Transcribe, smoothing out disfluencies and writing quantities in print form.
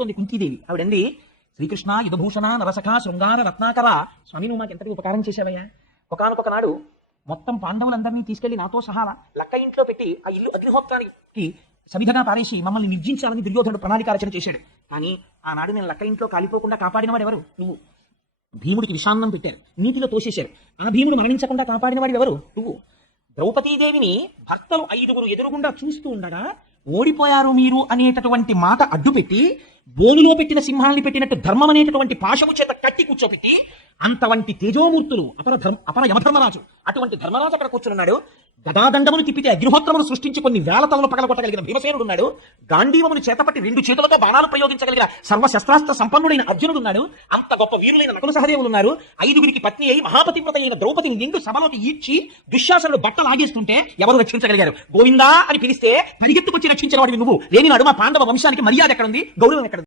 చెప్తోంది కుంతీదేవి. ఆవిడండి, శ్రీకృష్ణ యుధభూషణ నరసఖ శృంగార రత్నాకర, స్వామి నువ్వు మాకు ఎంతటి ఉపకారం చేశావయ్యా. ఒకనొక నాడు మొత్తం పాండవులందరినీ తీసుకెళ్లి నాతో సహా లక్క ఇంట్లో పెట్టి ఆ ఇల్లు అగ్నిహోత్రానికి సమిధగా పారేసి మమ్మల్ని నిర్జించాలని దుర్యోధనుడు ప్రణాళిక రచన చేశాడు. కానీ ఆనాడు నేను లక్క ఇంట్లో కాలిపోకుండా కాపాడిన వాడు ఎవరు? నువ్వు. భీముడికి విషాన్నం పెట్టారు, నీటిలో తోసేశారు. ఆ భీముడు మరణించకుండా కాపాడిన వాడు ఎవరు? నువ్వు. ద్రౌపదీదేవిని భర్తలు 5గురు ఎదురుగుండా చూస్తూ ఉండగా ఓడిపోయారు మీరు అనేటటువంటి మాట అడ్డుపెట్టి, బోనులో పెట్టిన సింహాల్ని పెట్టినట్టు ధర్మం అనేటటువంటి పాశము చేత కట్టి కూర్చోపెట్టి, అంతవంటి తేజోమూర్తులు అపర యమధర్మరాజు, అటువంటి ధర్మరాజు అక్కడ కూర్చున్నాడు. గదాదండమును తిప్పితే అగ్నిహోత్రమును సృష్టించి కొన్ని వేల తలలు పగలగొట్టగలిగిన భీమసేనుడు ఉన్నాడు. గాంధీవమును చేతపట్టి 2 చేతులతో బాణాలు ప్రయోగించగలిగిన సర్వశస్త్రాస్త్ర సంపన్నుడైన అర్జునుడు ఉన్నాడు. అంత గొప్ప వీరులైన నకుల సహదేవులు ఉన్నారు. 5గురికి పత్ని అయి మహాపతివ్రత అయిన ద్రౌపదిని నిండు సభలోకి ఈడ్చి దుశ్శాసనుడు బట్టలు ఆగేస్తుంటే ఎవరు రక్షించగలిగారు? గోవిందా అని పిలిస్తే పరిగెత్తుకొచ్చి రక్షించిన వాడివి నువ్వు. లేని నాడు మా పాండవ వంశానికి మర్యాద ఎక్కడుంది? గౌరవం ఎక్కడ?